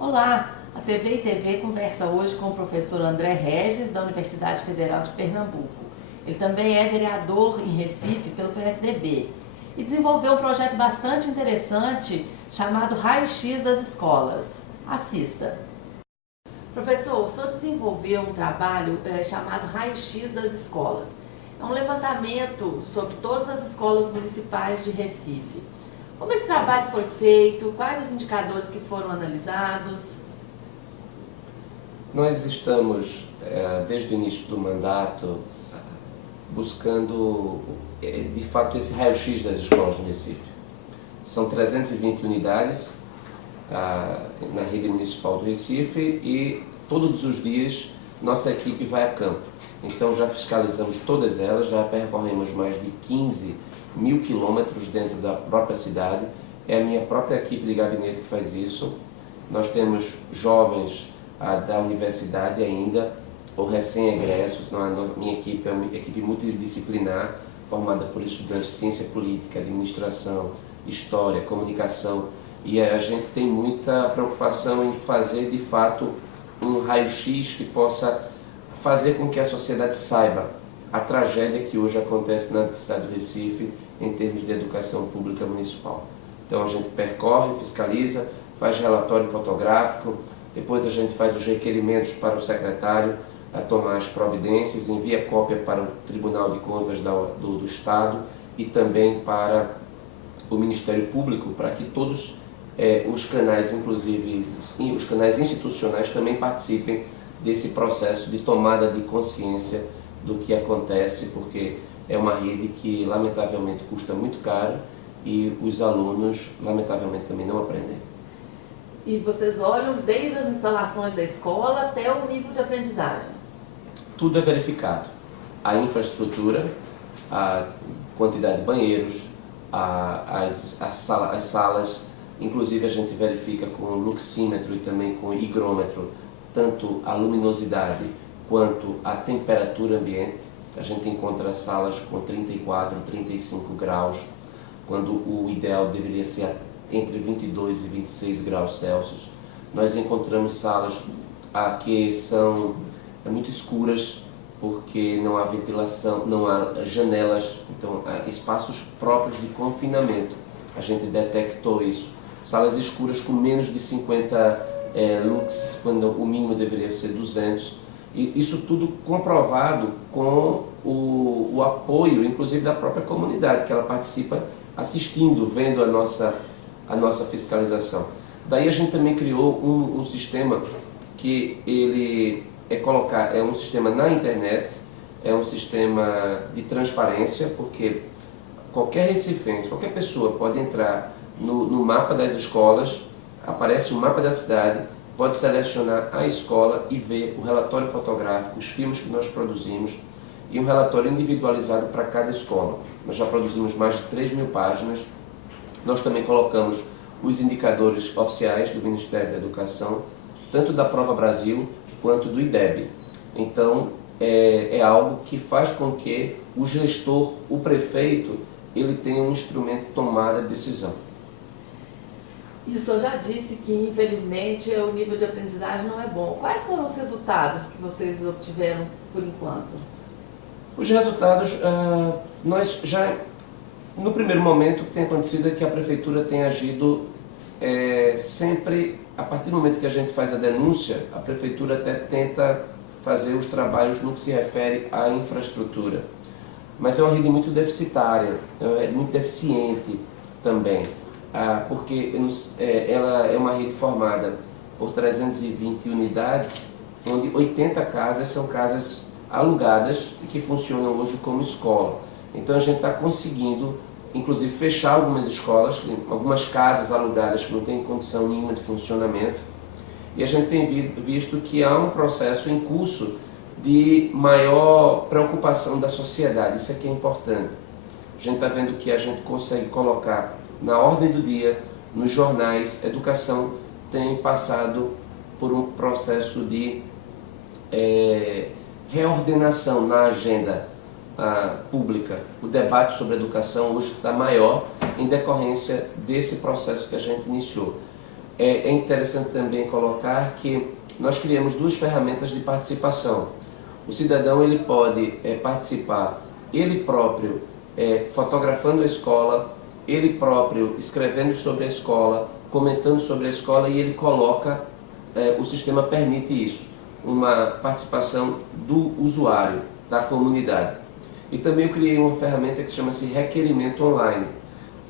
Olá, a TV e TV conversa hoje com o professor André Regis, da Universidade Federal de Pernambuco. Ele também é vereador em Recife pelo PSDB e desenvolveu um projeto bastante interessante chamado Raio-X das Escolas. Assista. Professor, o senhor desenvolveu um trabalho chamado Raio-X das Escolas. É um levantamento sobre todas as escolas municipais de Recife. Como esse trabalho foi feito? Quais os indicadores que foram analisados? Nós estamos, desde o início do mandato, buscando, de fato, esse raio-x das escolas do Recife. São 320 unidades na rede municipal do Recife e todos os dias nossa equipe vai a campo. Então já fiscalizamos todas elas, já percorremos mais de 15 mil quilômetros dentro da própria cidade. É a minha própria equipe de gabinete que faz isso. Nós temos jovens da universidade ainda, ou recém-egressos. Minha equipe é uma equipe multidisciplinar, formada por estudantes de ciência política, administração, história, comunicação. E a gente tem muita preocupação em fazer, de fato, um raio-x que possa fazer com que a sociedade saiba a tragédia que hoje acontece na cidade do Recife em termos de educação pública municipal. Então a gente percorre, fiscaliza, faz relatório fotográfico, depois a gente faz os requerimentos para o secretário a tomar as providências, envia cópia para o Tribunal de Contas do Estado e também para o Ministério Público, para que todos os canais, inclusive os canais institucionais, também participem desse processo de tomada de consciência do que acontece, porque é uma rede que lamentavelmente custa muito caro e os alunos lamentavelmente também não aprendem. E vocês olham desde as instalações da escola até o nível de aprendizagem? Tudo é verificado. A infraestrutura, a quantidade de banheiros, as salas, inclusive a gente verifica com o luxímetro e também com o higrômetro, tanto a luminosidade quanto a temperatura ambiente. A gente encontra salas com 34, 35 graus, quando o ideal deveria ser entre 22 e 26 graus Celsius. Nós encontramos salas que são muito escuras, porque não há ventilação, não há janelas, então há espaços próprios de confinamento. A gente detectou isso. Salas escuras com menos de 50 lux, quando o mínimo deveria ser 200. E isso tudo comprovado com o apoio, inclusive da própria comunidade, que ela participa assistindo, vendo a nossa fiscalização. Daí a gente também criou um sistema que ele é um sistema na internet, é um sistema de transparência, porque qualquer recifense, qualquer pessoa pode entrar no mapa das escolas, aparece o mapa da cidade, pode selecionar a escola e ver o relatório fotográfico, os filmes que nós produzimos e um relatório individualizado para cada escola. Nós já produzimos mais de 3 mil páginas. Nós também colocamos os indicadores oficiais do Ministério da Educação, tanto da Prova Brasil quanto do IDEB. Então, é algo que faz com que o gestor, o prefeito, ele tenha um instrumento de tomada de decisão. E o senhor já disse que, infelizmente, o nível de aprendizagem não é bom. Quais foram os resultados que vocês obtiveram por enquanto? Os resultados, nós já, no primeiro momento, o que tem acontecido é que a Prefeitura tem agido sempre, a partir do momento que a gente faz a denúncia, a Prefeitura até tenta fazer os trabalhos no que se refere à infraestrutura. Mas é uma rede muito deficitária, muito deficiente também. Porque ela é uma rede formada por 320 unidades, onde 80 casas são casas alugadas e que funcionam hoje como escola. Então a gente está conseguindo, inclusive, fechar algumas escolas, algumas casas alugadas que não têm condição nenhuma de funcionamento, e a gente tem visto que há um processo em curso de maior preocupação da sociedade. Isso aqui é importante. A gente está vendo que a gente consegue colocar na ordem do dia, nos jornais. Educação tem passado por um processo de reordenação na agenda pública. O debate sobre educação hoje está maior em decorrência desse processo que a gente iniciou. É interessante também colocar que nós criamos duas ferramentas de participação. O cidadão ele pode participar ele próprio fotografando a escola, ele próprio escrevendo sobre a escola, comentando sobre a escola, e ele coloca, o sistema permite isso, uma participação do usuário, da comunidade. E também eu criei uma ferramenta que chama-se requerimento online.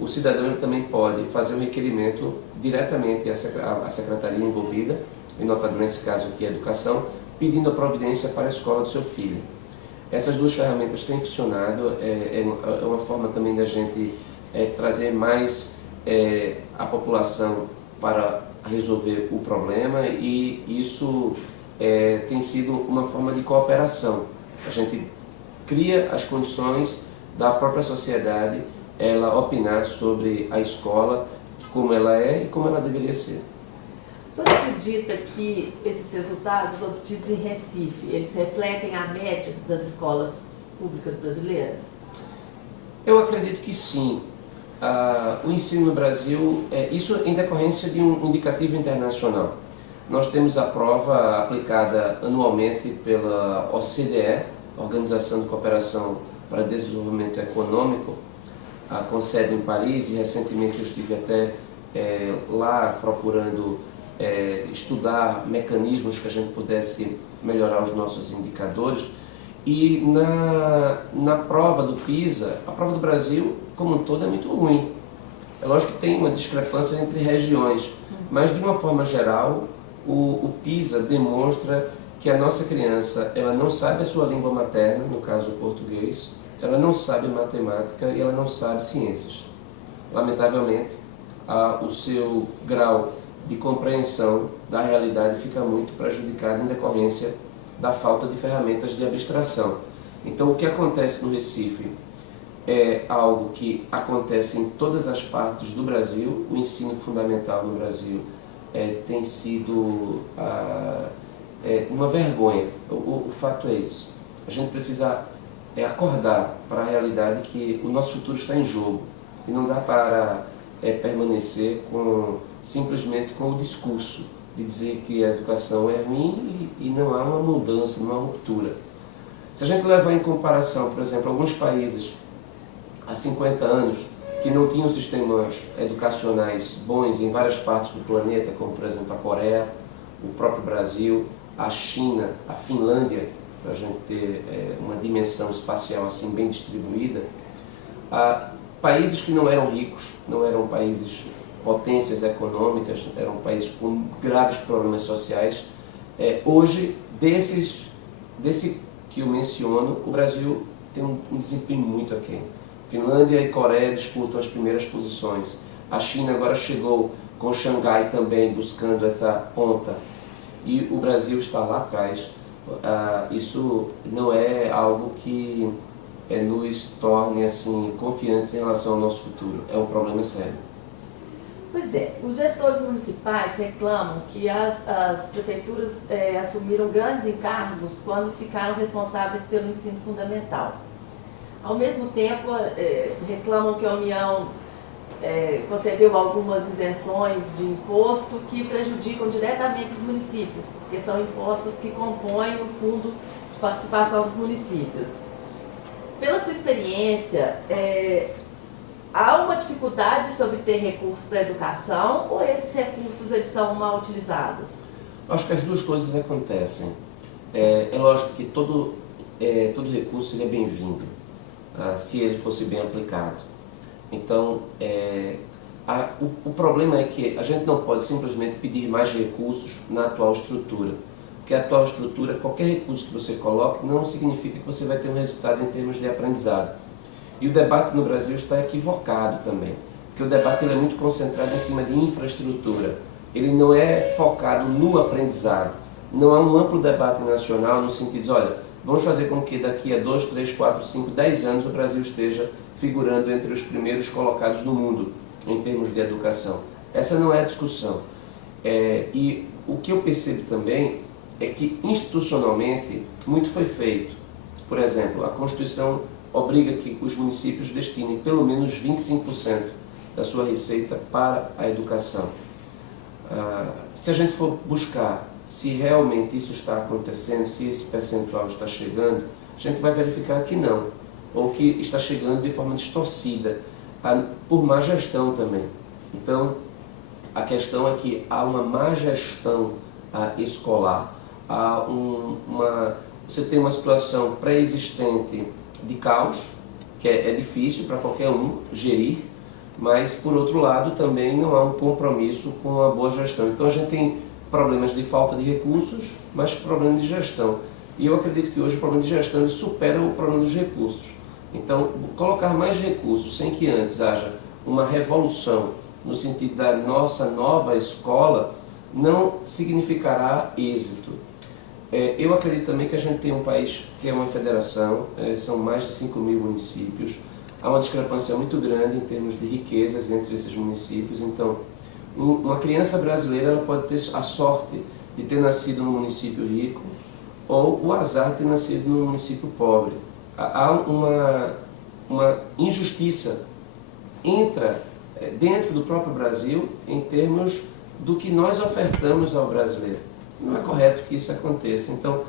O cidadão ele também pode fazer um requerimento diretamente à secretaria envolvida, e notado nesse caso aqui a educação, pedindo a providência para a escola do seu filho. Essas duas ferramentas têm funcionado, é uma forma também da gente trazer mais a população para resolver o problema, e isso tem sido uma forma de cooperação. A gente cria as condições da própria sociedade ela opinar sobre a escola, como ela é e como ela deveria ser. O senhor acredita que esses resultados obtidos em Recife, eles refletem a média das escolas públicas brasileiras? Eu acredito que sim. O ensino no Brasil, isso em decorrência de um indicativo internacional. Nós temos a prova aplicada anualmente pela OCDE, Organização de Cooperação para Desenvolvimento Econômico, com sede em Paris, e recentemente eu estive até lá procurando estudar mecanismos que a gente pudesse melhorar os nossos indicadores. E na prova do PISA, a prova do Brasil como um todo é muito ruim. É lógico que tem uma discrepância entre regiões, mas de uma forma geral o PISA demonstra que a nossa criança ela não sabe a sua língua materna, no caso o português, ela não sabe matemática e ela não sabe ciências. Lamentavelmente, o seu grau de compreensão da realidade fica muito prejudicado em decorrência da falta de ferramentas de abstração. Então, o que acontece no Recife é algo que acontece em todas as partes do Brasil. O ensino fundamental no Brasil tem sido uma vergonha. O fato é isso. A gente precisa acordar para a realidade que o nosso futuro está em jogo. E não dá para permanecer simplesmente com o discurso de dizer que a educação é ruim e não há uma mudança, não há uma ruptura. Se a gente levar em comparação, por exemplo, alguns países há 50 anos que não tinham sistemas educacionais bons em várias partes do planeta, como por exemplo a Coreia, o próprio Brasil, a China, a Finlândia, para a gente ter uma dimensão espacial assim bem distribuída, países que não eram ricos, não eram países potências econômicas, eram países com graves problemas sociais. Hoje, desse que eu menciono, o Brasil tem um desempenho muito aquém. Finlândia e Coreia disputam as primeiras posições. A China agora chegou com Xangai também buscando essa ponta. E o Brasil está lá atrás. Isso não é algo que nos torne assim, confiantes em relação ao nosso futuro. É um problema sério. Pois é, os gestores municipais reclamam que as prefeituras assumiram grandes encargos quando ficaram responsáveis pelo ensino fundamental. Ao mesmo tempo, reclamam que a União concedeu algumas isenções de imposto que prejudicam diretamente os municípios, porque são impostos que compõem o fundo de participação dos municípios. Pela sua experiência, há uma dificuldade de obter recursos para a educação, ou esses recursos eles são mal utilizados? Acho que as duas coisas acontecem. É lógico que todo recurso seria bem-vindo, se ele fosse bem aplicado. Então, o problema é que a gente não pode simplesmente pedir mais recursos na atual estrutura. Porque a atual estrutura, qualquer recurso que você coloque, não significa que você vai ter um resultado em termos de aprendizado. E o debate no Brasil está equivocado também, porque o debate ele é muito concentrado em cima de infraestrutura. Ele não é focado no aprendizado. Não há um amplo debate nacional no sentido de, olha, vamos fazer com que daqui a 2, 3, 4, 5, 10 anos o Brasil esteja figurando entre os primeiros colocados no mundo em termos de educação. Essa não é a discussão. E o que eu percebo também é que institucionalmente muito foi feito. Por exemplo, a Constituição obriga que os municípios destinem pelo menos 25% da sua receita para a educação. Se a gente for buscar se realmente isso está acontecendo, se esse percentual está chegando, a gente vai verificar que não, ou que está chegando de forma distorcida, por má gestão também. Então, a questão é que há uma má gestão escolar, você tem uma situação pré-existente de caos, que é difícil para qualquer um gerir, mas, por outro lado, também não há um compromisso com a boa gestão. Então, a gente tem problemas de falta de recursos, mas problemas de gestão. E eu acredito que hoje o problema de gestão ele supera o problema dos recursos. Então, colocar mais recursos sem que antes haja uma revolução no sentido da nossa nova escola não significará êxito. Eu acredito também que a gente tem um país que é uma federação, são mais de 5 mil municípios, há uma discrepância muito grande em termos de riquezas entre esses municípios. Então, uma criança brasileira ela pode ter a sorte de ter nascido num município rico ou o azar de ter nascido num município pobre. Há uma injustiça dentro do próprio Brasil em termos do que nós ofertamos ao brasileiro. Não é correto que isso aconteça. Então,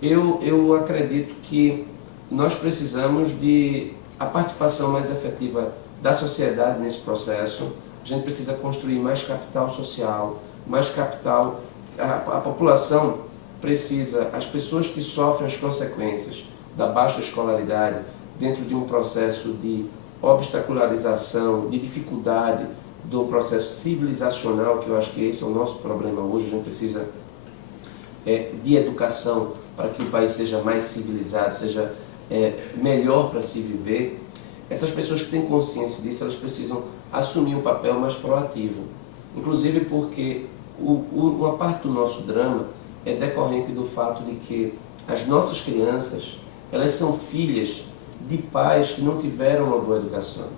eu acredito que nós precisamos de a participação mais efetiva da sociedade nesse processo. A gente precisa construir mais capital social, mais capital. A população precisa, as pessoas que sofrem as consequências da baixa escolaridade, dentro de um processo de obstacularização, de dificuldade do processo civilizacional, que eu acho que esse é o nosso problema hoje, a gente precisa de educação para que o país seja mais civilizado, seja melhor para se viver. Essas pessoas que têm consciência disso, elas precisam assumir um papel mais proativo. Inclusive porque uma parte do nosso drama é decorrente do fato de que as nossas crianças, elas são filhas de pais que não tiveram uma boa educação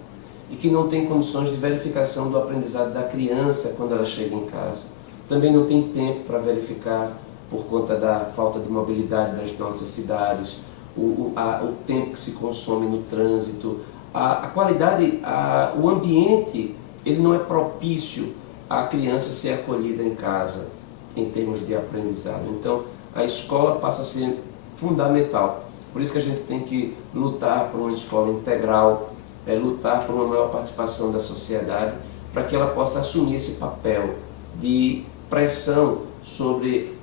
e que não têm condições de verificação do aprendizado da criança quando ela chega em casa. Também não tem tempo para verificar por conta da falta de mobilidade das nossas cidades, o tempo que se consome no trânsito, a qualidade, o ambiente, ele não é propício à criança ser acolhida em casa, em termos de aprendizado. Então, a escola passa a ser fundamental. Por isso que a gente tem que lutar por uma escola integral, lutar por uma maior participação da sociedade, para que ela possa assumir esse papel de pressão sobre,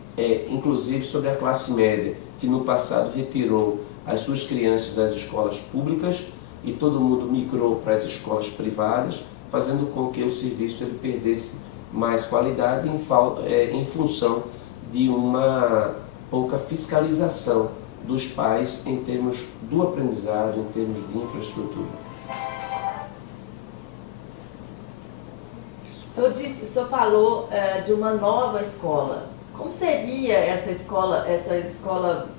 inclusive sobre a classe média, que no passado retirou as suas crianças das escolas públicas e todo mundo migrou para as escolas privadas, fazendo com que o serviço ele perdesse mais qualidade em função de uma pouca fiscalização dos pais em termos do aprendizado, em termos de infraestrutura. O senhor falou de uma nova escola. Como seria essa escola,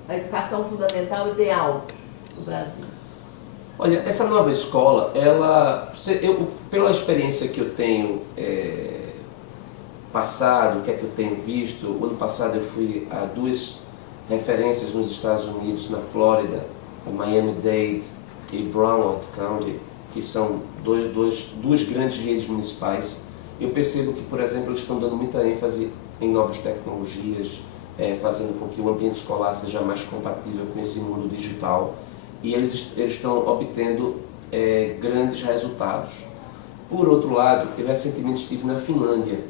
a educação fundamental ideal do Brasil? Olha, essa nova escola, pela experiência que eu tenho passado, o que é que eu tenho visto, o ano passado eu fui a 2 referências nos Estados Unidos, na Flórida, Miami-Dade e Broward County, que são duas grandes redes municipais. Eu percebo que, por exemplo, eles estão dando muita ênfase em novas tecnologias, fazendo com que o ambiente escolar seja mais compatível com esse mundo digital, e eles estão obtendo grandes resultados. Por outro lado, eu recentemente estive na Finlândia,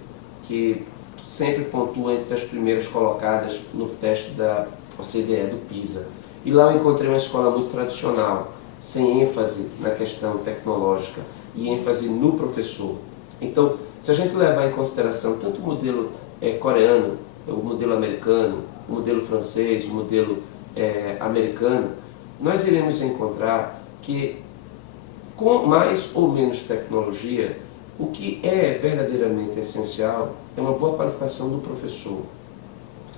que sempre pontua entre as primeiras colocadas no teste da OCDE, do PISA. E lá eu encontrei uma escola muito tradicional, sem ênfase na questão tecnológica e ênfase no professor. Então, se a gente levar em consideração tanto o modelo coreano, o modelo americano, o modelo francês, o modelo americano, nós iremos encontrar que, com mais ou menos tecnologia, o que é verdadeiramente essencial é uma boa qualificação do professor,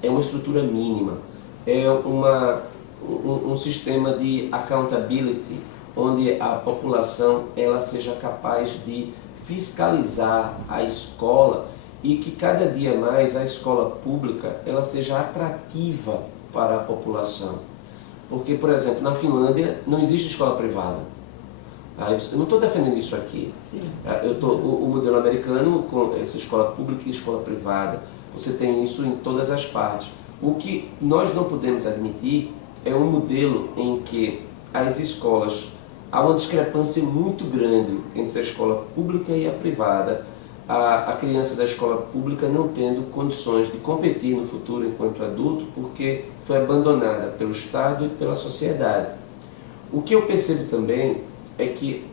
é uma estrutura mínima, é um sistema de accountability, onde a população ela seja capaz de fiscalizar a escola e que cada dia mais a escola pública ela seja atrativa para a população. Porque, por exemplo, na Finlândia não existe escola privada. Eu não estou defendendo isso aqui. Sim. O modelo americano, com essa escola pública e escola privada, você tem isso em todas as partes. O que nós não podemos admitir é um modelo em que as escolas, há uma discrepância muito grande entre a escola pública e a privada, a criança da escola pública não tendo condições de competir no futuro enquanto adulto, porque foi abandonada pelo Estado e pela sociedade. O que eu percebo também é que,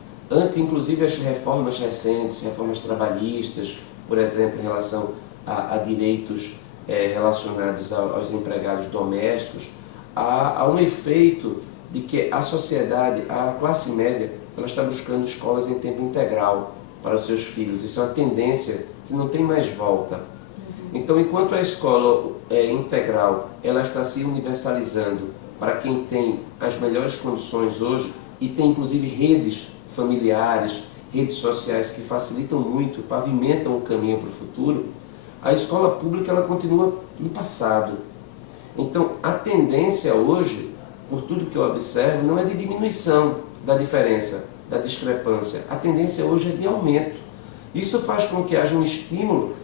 inclusive as reformas recentes, reformas trabalhistas, por exemplo, em relação a direitos relacionados aos empregados domésticos, há um efeito de que a sociedade, a classe média, ela está buscando escolas em tempo integral para os seus filhos. Isso é uma tendência que não tem mais volta. Então, enquanto a escola integral ela está se universalizando para quem tem as melhores condições hoje, e tem inclusive redes familiares, redes sociais que facilitam muito, pavimentam o caminho para o futuro, a escola pública ela continua no passado. Então, a tendência hoje, por tudo que eu observo, não é de diminuição da diferença, da discrepância. A tendência hoje é de aumento. Isso faz com que haja um estímulo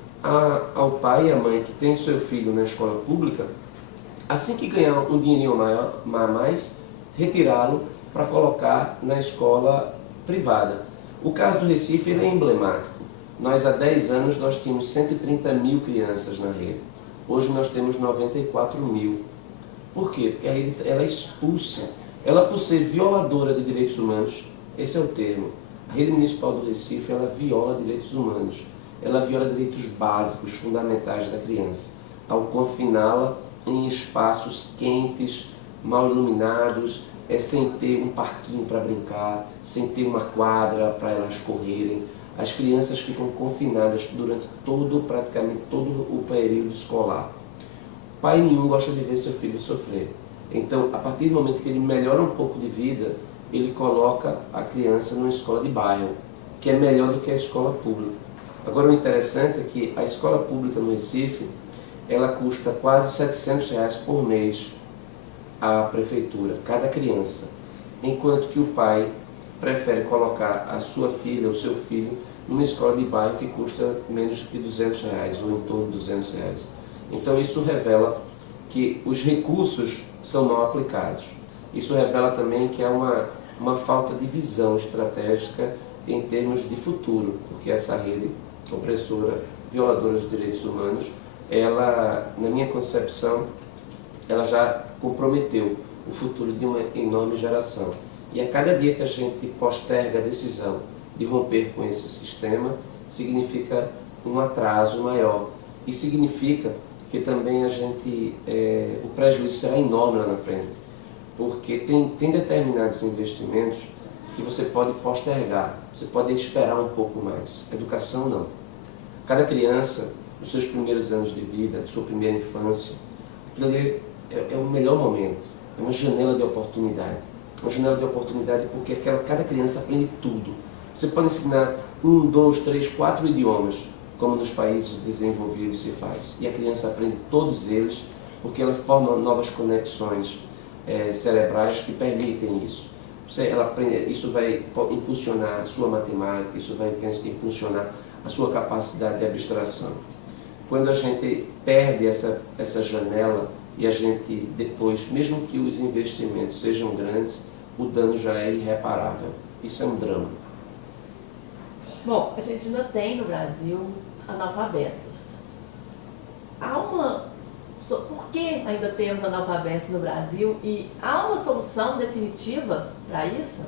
ao pai e à mãe que tem seu filho na escola pública, assim que ganhar um dinheirinho a mais, retirá-lo para colocar na escola privada. O caso do Recife ele é emblemático. Nós, há 10 anos, nós tínhamos 130 mil crianças na rede. Hoje nós temos 94 mil. Por quê? Porque a rede ela expulsa. Ela, por ser violadora de direitos humanos, esse é o termo. A rede municipal do Recife, ela viola direitos humanos. Ela viola direitos básicos, fundamentais da criança, ao confiná-la em espaços quentes, mal iluminados, sem ter um parquinho para brincar, sem ter uma quadra para elas correrem. As crianças ficam confinadas durante praticamente todo o período escolar. Pai nenhum gosta de ver seu filho sofrer. Então, a partir do momento que ele melhora um pouco de vida, ele coloca a criança numa escola de bairro, que é melhor do que a escola pública. Agora, o interessante é que a escola pública no Recife, ela custa quase R$700 por mês à prefeitura, cada criança, enquanto que o pai prefere colocar a sua filha ou seu filho numa escola de bairro que custa menos de R$200 ou em torno de R$200. Então isso revela que os recursos são mal aplicados. Isso revela também que há uma falta de visão estratégica em termos de futuro, porque essa rede opressora, violadora dos direitos humanos, ela, na minha concepção, ela já comprometeu o futuro de uma enorme geração. E a cada dia que a gente posterga a decisão de romper com esse sistema, significa um atraso maior. E significa que também o prejuízo será enorme lá na frente. Porque tem determinados investimentos que você pode postergar, você pode esperar um pouco mais. Educação não. Cada criança, nos seus primeiros anos de vida, sua primeira infância, aquilo ali é o melhor momento, é uma janela de oportunidade. Uma janela de oportunidade porque cada criança aprende tudo. Você pode ensinar 1, 2, 3, 4 idiomas, como nos países desenvolvidos se faz. E a criança aprende todos eles porque ela forma novas conexões cerebrais que permitem isso. Ela aprende, isso vai impulsionar a sua matemática, isso vai impulsionar a sua capacidade de abstração. Quando a gente perde essa janela e a gente depois, mesmo que os investimentos sejam grandes, o dano já é irreparável. Isso é um drama. Bom, a gente ainda tem no Brasil analfabetos. Por que ainda temos analfabetos no Brasil e há uma solução definitiva para isso?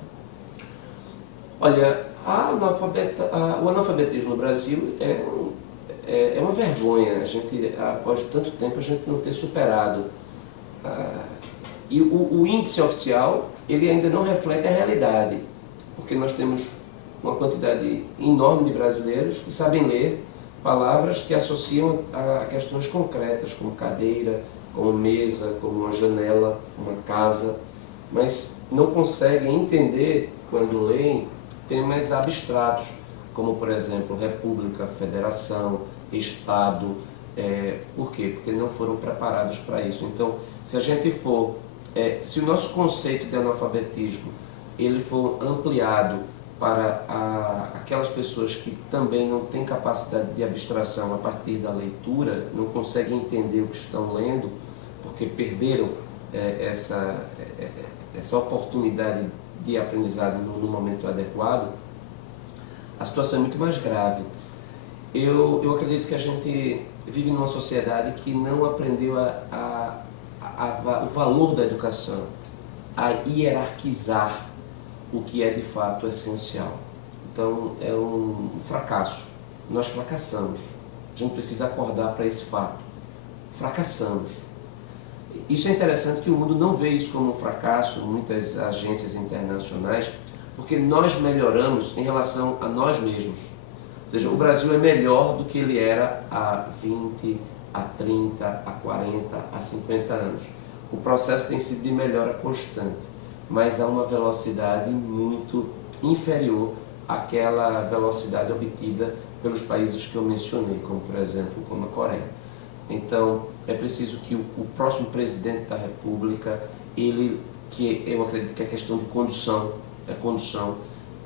Olha, o analfabetismo no Brasil é uma vergonha. Após tanto tempo, a gente não ter superado. E o índice oficial, ele ainda não reflete a realidade, porque nós temos uma quantidade enorme de brasileiros que sabem ler palavras que associam a questões concretas, como cadeira, como mesa, como uma janela, uma casa, mas não conseguem entender, quando leem, temas abstratos, como, por exemplo, república, federação, estado. Por quê? Porque não foram preparados para isso. Então, se o nosso conceito de analfabetismo ele for ampliado para aquelas pessoas que também não têm capacidade de abstração a partir da leitura, não conseguem entender o que estão lendo, porque perderam essa oportunidade de aprendizado no momento adequado, a situação é muito mais grave. Eu acredito que a gente vive numa sociedade que não aprendeu o valor da educação, a hierarquizar o que é de fato essencial. Então é um fracasso. Nós fracassamos. A gente precisa acordar para esse fato. Fracassamos. Isso é interessante que o mundo não vê isso como um fracasso, muitas agências internacionais, porque nós melhoramos em relação a nós mesmos. Ou seja, o Brasil é melhor do que ele era há 20, há 30, há 40, há 50 anos. O processo tem sido de melhora constante, mas a uma velocidade muito inferior àquela velocidade obtida pelos países que eu mencionei, como por exemplo, como a Coreia. Então, é preciso que o próximo presidente da República, que eu acredito que é questão de condução,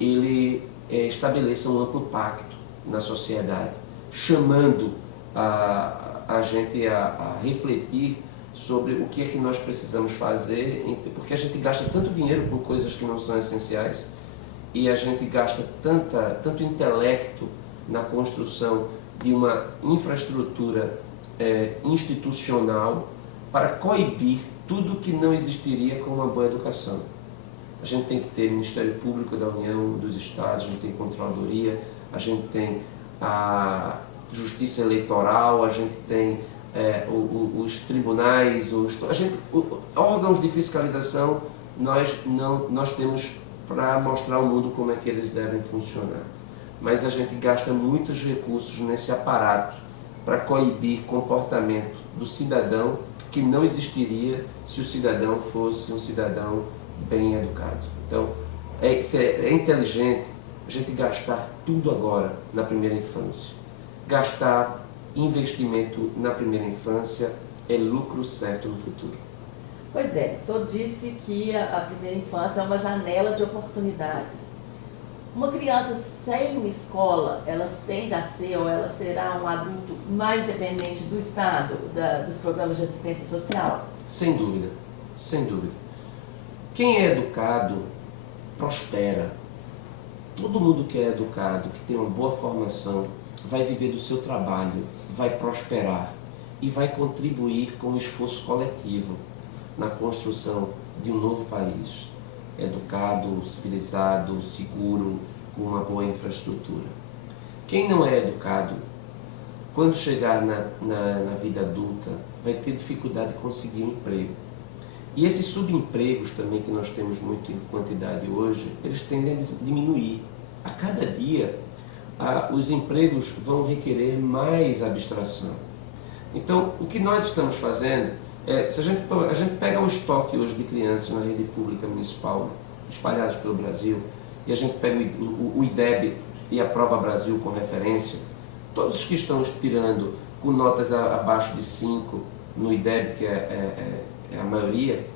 ele estabeleça um amplo pacto na sociedade, chamando a gente a refletir sobre o que é que nós precisamos fazer, porque a gente gasta tanto dinheiro com coisas que não são essenciais e a gente gasta tanto intelecto na construção de uma infraestrutura institucional para coibir tudo que não existiria com uma boa educação. A gente tem que ter Ministério Público da União, dos Estados, a gente tem Controladoria, a gente tem a Justiça Eleitoral, a gente tem os tribunais, órgãos de fiscalização, nós temos para mostrar ao mundo como é que eles devem funcionar. Mas a gente gasta muitos recursos nesse aparato para coibir comportamento do cidadão que não existiria se o cidadão fosse um cidadão bem educado. Então, é inteligente a gente gastar tudo agora na primeira infância. Gastar investimento na primeira infância é lucro certo no futuro. Pois é, o senhor disse que a primeira infância é uma janela de oportunidades. Uma criança sem escola, ela tende a ser ou ela será um adulto mais dependente do Estado, dos programas de assistência social? Sem dúvida, sem dúvida. Quem é educado prospera. Todo mundo que é educado, que tem uma boa formação, vai viver do seu trabalho, vai prosperar e vai contribuir com o esforço coletivo na construção de um novo país. Educado, civilizado, seguro, com uma boa infraestrutura. Quem não é educado, quando chegar na vida adulta, vai ter dificuldade de conseguir um emprego. E esses subempregos também, que nós temos muito em quantidade hoje, eles tendem a diminuir. A cada dia, os empregos vão requerer mais abstração. Então, o que nós estamos fazendo se a gente pega o estoque hoje de crianças na rede pública municipal, espalhados pelo Brasil, e a gente pega o IDEB e a Prova Brasil com referência, todos os que estão expirando com notas abaixo de 5 no IDEB, que é a maioria,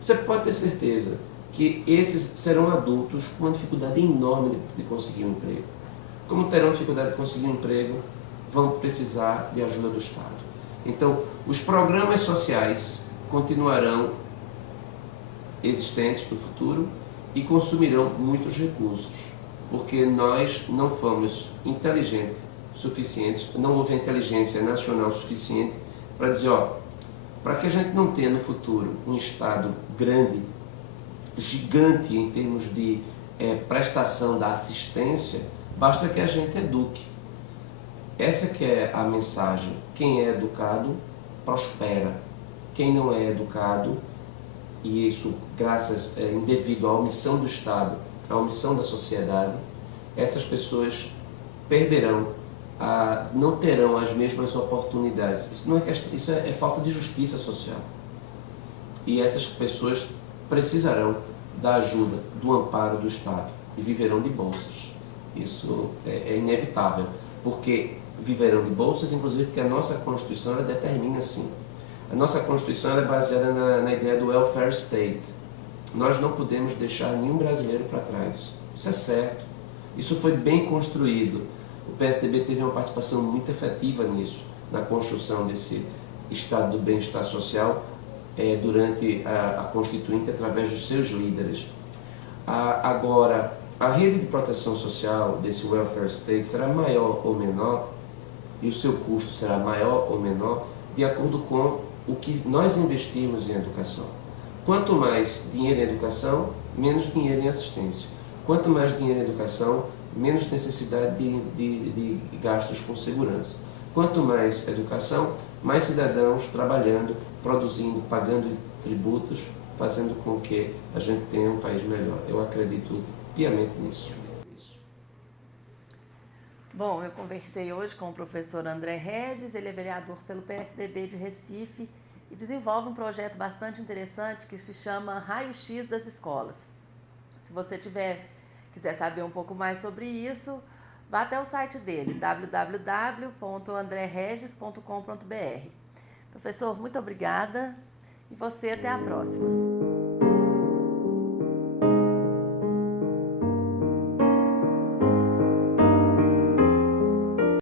você pode ter certeza que esses serão adultos com uma dificuldade enorme de conseguir um emprego. Como terão dificuldade de conseguir um emprego, vão precisar de ajuda do Estado. Então, os programas sociais continuarão existentes no futuro e consumirão muitos recursos, porque nós não fomos inteligentes suficientes, não houve inteligência nacional suficiente para dizer, para que a gente não tenha no futuro um Estado grande, gigante em termos de prestação da assistência, basta que a gente eduque. Essa que é a mensagem. Quem é educado, prospera. Quem não é educado, e isso devido à omissão do Estado, à omissão da sociedade, essas pessoas perderão, não terão as mesmas oportunidades. Isso é falta de justiça social. E essas pessoas precisarão da ajuda, do amparo do Estado e viverão de bolsas. Isso é inevitável, porque viverão de bolsas, inclusive porque a nossa Constituição ela determina assim. A nossa Constituição é baseada na ideia do welfare state. Nós não podemos deixar nenhum brasileiro para trás. Isso é certo. Isso foi bem construído. O PSDB teve uma participação muito efetiva nisso, na construção desse estado do bem-estar social durante a Constituinte, através dos seus líderes. Agora, a rede de proteção social desse welfare state será maior ou menor, e o seu custo será maior ou menor, de acordo com o que nós investirmos em educação. Quanto mais dinheiro em educação, menos dinheiro em assistência. Quanto mais dinheiro em educação, menos necessidade de gastos com segurança. Quanto mais educação, mais cidadãos trabalhando, produzindo, pagando tributos, fazendo com que a gente tenha um país melhor. Eu acredito piamente nisso. Bom, eu conversei hoje com o professor André Regis, ele é vereador pelo PSDB de Recife e desenvolve um projeto bastante interessante que se chama Raio-X das Escolas. Se você quiser saber um pouco mais sobre isso, vá até o site dele, www.andreregis.com.br. Professor, muito obrigada e você até a próxima.